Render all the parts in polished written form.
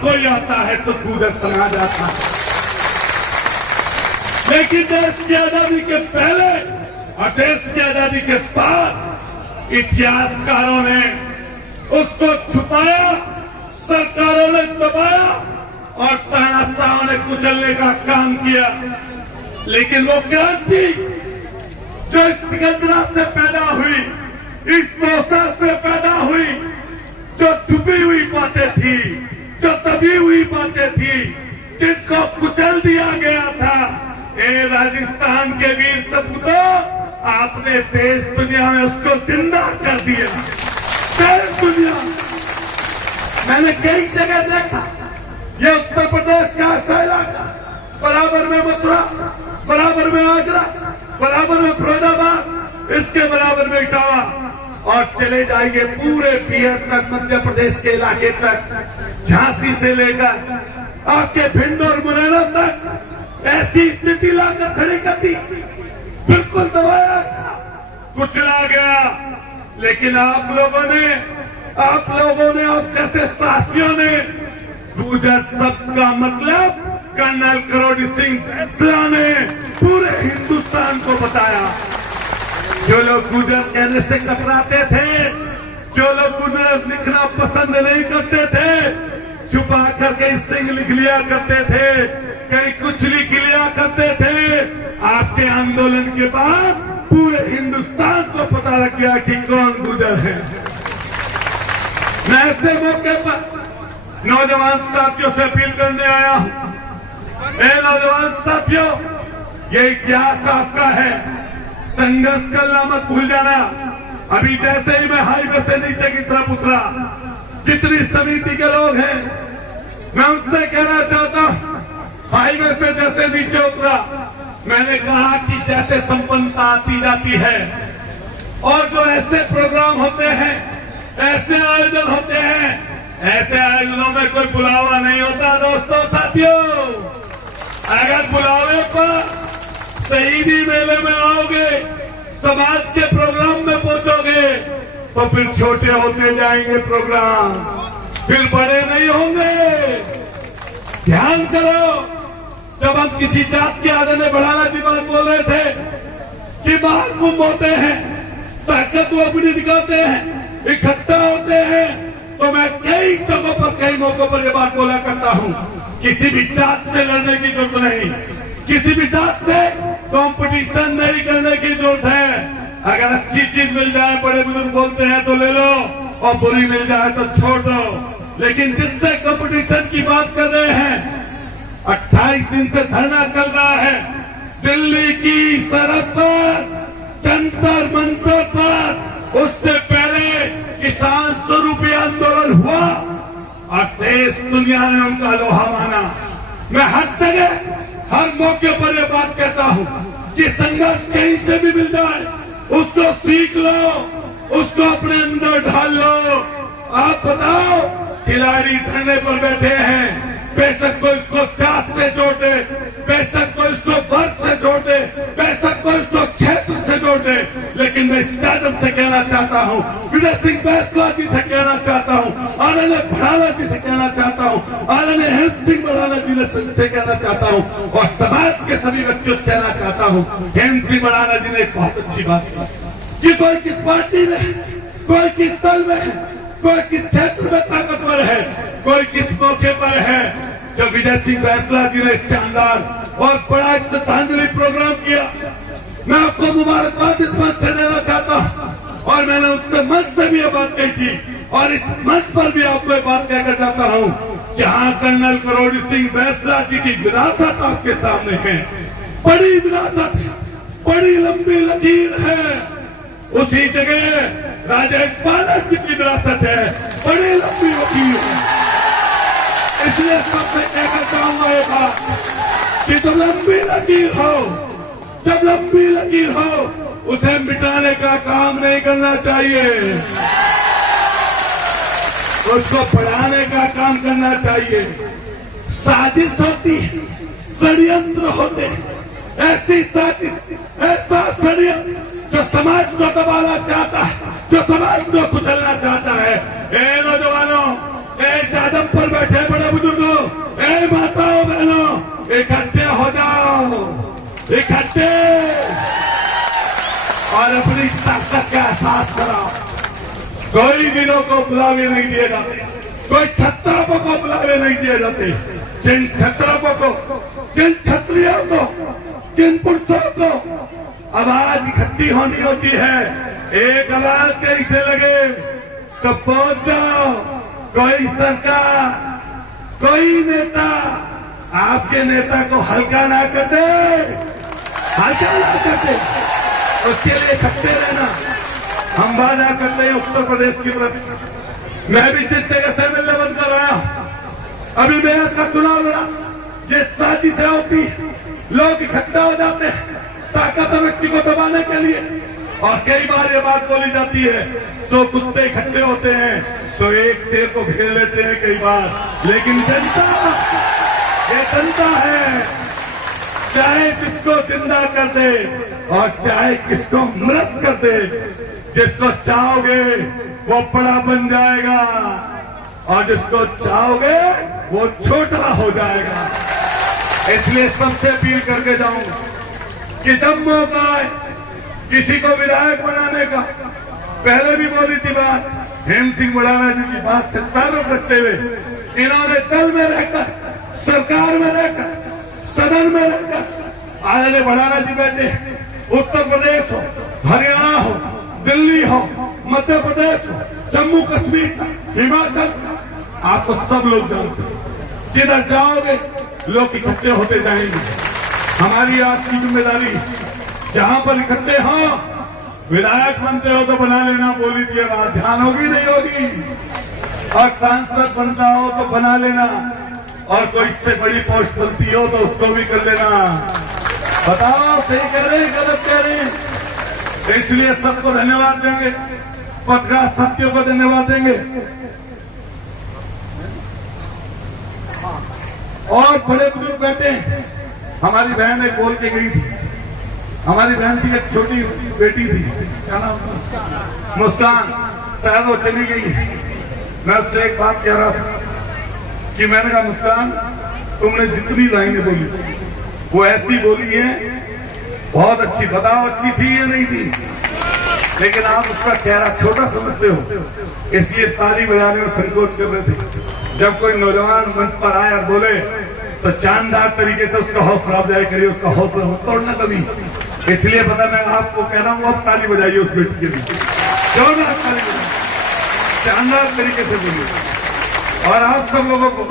कोई आता है तो गुजर समाज आता है। लेकिन देश की आजादी के पहले और देश की आजादी के बाद इतिहासकारों ने उसको छुपाया, सरकारों ने दबाया और तानाशाहों ने कुचलने का काम किया। लेकिन वो क्रांति जो इस सिकंदरा से पैदा हुई, इस प्रोसेस से पैदा हुई, जो छुपी हुई बातें थी, जो दबी हुई बातें थी, जिनको कुचल दिया गया था, ये राजस्थान के वीर सपूतों, आपने देश दुनिया में उसको जिंदा कर दिया। देश दुनिया मैंने कई जगह देखा, ये उत्तर प्रदेश का ऐसा इलाका, बराबर में मथुरा, बराबर में आगरा, बराबर में फिरोजाबाद, इसके बराबर में इटावा, और चले जाइए पूरे बिहार तक, मध्य प्रदेश के इलाके तक, झांसी से लेकर आपके भिंड और मुरैना तक ऐसी स्थिति लाकर खड़ी कर दी। बिल्कुल दबाया गया, कुचला गया। लेकिन आप लोगों ने आप जैसे साथियों ने गुजर शब्द का मतलब कर्नल करोड़ी सिंह बैसला ने पूरे हिंदुस्तान को बताया। जो लोग गुजर कहने से कतराते थे, जो लोग गुजर लिखना पसंद नहीं करते थे, छुपा कर कहीं सिंह लिख लिया करते थे, कहीं कुछ लिख लिया करते थे, आपके आंदोलन के बाद पूरे हिंदुस्तान को पता लग गया कि कौन गुजर है। मैं ऐसे मौके पर नौजवान साथियों से अपील करने आया हूं। नौजवान साथियों, ये इतिहास आपका है, संघर्ष करना मत भूल जाना। अभी जैसे ही मैं हाईवे से नीचे की तरफ उतरा, जितनी समिति के लोग हैं, मैं उनसे कहना चाहता हूं, हाईवे से जैसे नीचे उतरा, मैंने कहा कि जैसे संपन्नता आती जाती है और जो ऐसे प्रोग्राम होते हैं, ऐसे आयोजन होते हैं, ऐसे आयोजनों में कोई बुलावा नहीं होता। दोस्तों साथियों, अगर बुलावे पर शहीदी मेले में आओगे, समाज के प्रोग्राम में पहुंचोगे, तो फिर छोटे होते जाएंगे प्रोग्राम, फिर बड़े नहीं होंगे। ध्यान करो, जब हम किसी जात के आदरणीय बढ़ाना जी बात बोल रहे थे कि महाकुंभ होते हैं, ताकत वो अपनी दिखाते हैं, इकट्ठा होते हैं, तो मैं कई जगहों पर, कई मौकों पर ये बात बोला करता हूं, किसी भी जात से लड़ने की जरूरत नहीं, किसी भी जात से कंपटीशन नहीं करने की जरूरत है। अगर अच्छी चीज मिल जाए, बड़े बुजुर्ग बोलते हैं, तो ले लो, और बुरी मिल जाए तो छोड़ दो। लेकिन जिससे कंपटीशन की बात कर रहे हैं, 28 दिन से धरना चल रहा है दिल्ली की सरहद पर, जंतर मंतर पर। उससे पहले किसान स्वरूपी आंदोलन हुआ और देश दुनिया ने उनका लोहा माना। मैं हर जगह, हर मौके पर यह बात कहता हूं कि संघर्ष कहीं से भी मिल जाए, उसको सीख लो, उसको अपने अंदर ढाल लो। आप बताओ, खिलाड़ी धरने पर बैठे हैं, बेशक को इसको जात से जोड़ दे, बेशक को इसको वर्ग से जोड़ दे, बेशक को इसको क्षेत्र से जोड़ दे, लेकिन मैं इस जादम से कहना चाहता हूं, विजय सिंह बैसला जी से कहना चाहता हूं, आदरणीय बढ़ाना जी से कहना चाहता हूं, आदरणीय हेमंत सिंह बढ़ाना जी से कहना चाहता हूं, और समाज के सभी व्यक्तियों से कहना चाहता हूं। हेमंत सिंह बढ़ाना जी ने एक बहुत अच्छी बात की कि कोई किस पार्टी में, कोई किस दल में, कोई किस क्षेत्र में ताकतवर है, कोई किस मौके पर है। जब विजय सिंह बैसला जी ने शानदार और बड़ा श्रद्धांजलि प्रोग्राम किया, मैं आपको मुबारकबाद इस मंच से देना चाहता हूं, और मैंने उसके मंच से भी ये बात कही थी, और इस मंच पर भी आपको ये बात कहकर चाहता हूं, जहां कर्नल करोड़ी सिंह बैसला जी की विरासत आपके सामने है, बड़ी विरासत है, बड़ी लंबी लकीर है, उसी जगह राजेश पालक जी की विरासत है, बड़ी लंबी लकीर है। इसलिए सबसे कहना चाहूंगा ये बात कि जब लंबी लकीर हो, जब लंबी लकीर हो, उसे मिटाने का काम नहीं करना चाहिए, उसको बढ़ाने का काम करना चाहिए। साजिश होती है, षड्यंत्र होते हैं, ऐसी साजिश, ऐसा षड्यंत्र जो समाज को दबाना चाहता है, जो समाज को कुचलना चाहता है। नौजवानों, जादम पर बैठे बड़े बुजुर्ग बर्खास्त कराओ। कोई वीरों को बुलावे नहीं दिए जाते, कोई छत्रपों को बुलावे नहीं दिए जाते। जिन छत्रपों को, जिन क्षत्रियों को, जिन पुरुषों को आवाज इकट्ठी होनी होती है, एक आवाज कहीं से लगे तो पहुंच जाओ। कोई सरकार, कोई नेता आपके नेता को हल्का ना कर दे, हल्का ना कर दे, उसके लिए इकट्ठे रहना। हम वादा करते हैं उत्तर प्रदेश की तरफ। मैं भी जिस जगह से मिलने बंद कर रहा हूं, अभी मेयर का चुनाव लड़ा, ये साजिश होती, लोग इकट्ठा हो जाते हैं ताकतवर व्यक्ति को दबाने के लिए। और कई बार ये बात बोली जाती है, 100 कुत्ते इकट्ठे होते हैं तो एक शेर को घेर लेते हैं कई बार। लेकिन जनता, ये जनता है, चाहे किसको जिंदा कर दे और चाहे किसको मृत कर दे, जिसको चाहोगे वो बड़ा बन जाएगा और जिसको चाहोगे वो छोटा हो जाएगा। इसलिए सबसे अपील करके जाऊंगा कि जब मौका आए किसी को विधायक बनाने का, पहले भी बोली थी बात, हेम सिंह बुढ़ाना जी की बात से ताल्लुक रखते हुए इन्होंने दल में रहकर, सरकार में रहकर, सदन में रहकर, आदरणीय बुढ़ाना जी बैठे, उत्तर प्रदेश हो, हरियाणा हो, दिल्ली हो, मध्य प्रदेश हो, जम्मू कश्मीर, हिमाचल, आपको सब लोग जानते हैं। जिधर जाओगे लोग इकट्ठे होते जाएंगे। हमारी आपकी जिम्मेदारी, जहां पर इकट्ठे हो, विधायक बनते हो तो बना लेना, बोली थी बात, ध्यान होगी नहीं होगी, और सांसद बनता हो तो बना लेना, और कोई इससे बड़ी पोस्ट बनती हो तो उसको भी कर लेना। बताओ सही कर रहे हैं गलत कह रहे हैं? इसलिए सबको धन्यवाद देंगे, पत्रकार साथियों को धन्यवाद देंगे। और बड़े बुजुर्ग बैठे हैं। हमारी बहन एक बोल के गई थी, हमारी बहन थी, एक छोटी बेटी थी, क्या नाम, मुस्कान, शायद वो चली गई। मैं उससे एक बात कह रहा था कि मैंने कहा मुस्कान, तुमने जितनी लाइनें बोली वो ऐसी बोली है, बहुत अच्छी, बताओ अच्छी थी या नहीं थी, लेकिन आप उसका चेहरा छोटा समझते हो, इसलिए ताली बजाने में संकोच कर रहे थे। जब कोई नौजवान मंच पर आए और बोले तो शानदार तरीके से उसका हौसला अफजाई करिए, उसका हौसला मत तोड़ना कभी। इसलिए पता, मैं आपको कह रहा हूं, अब ताली बजाइए उस बेटी के लिए, जोरदार ताली बजाइए, शानदार तरीके से बोलिए। और आप सब लोगों को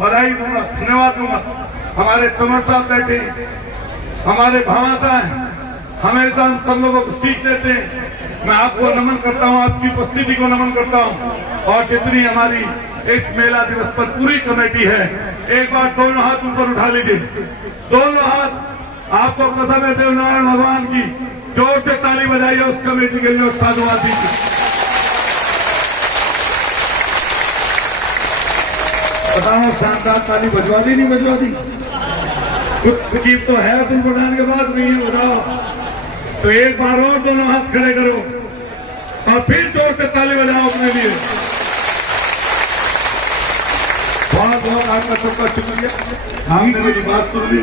बधाई दूंगा, धन्यवाद दूंगा। हमारे तंवर साहब बैठे, हमारे भावा साहब हमेशा हम सब लोगों को सीख देते हैं। मैं आपको नमन करता हूं, आपकी उपस्थिति को नमन करता हूं। और जितनी हमारी इस मेला दिवस पर पूरी कमेटी है, एक बार दोनों हाथ ऊपर उठा लीजिए, दोनों हाथ। आपको कसम है देवनारायण भगवान की, जोर से ताली बजाइए उस कमेटी के लिए, साधुवाद दीजिए। बताओ शानदार ताली बजवा दी नहीं बजवा दी? तकलीफ तो है, तुम प्रधान के पास नहीं है, बताओ। तो एक बार और दोनों हाथ खड़े करो और फिर जोर से ताली बजाओ अपने लिए। बहुत बहुत आपका सबका शुक्रिया, आपने मेरी बात सुन ली।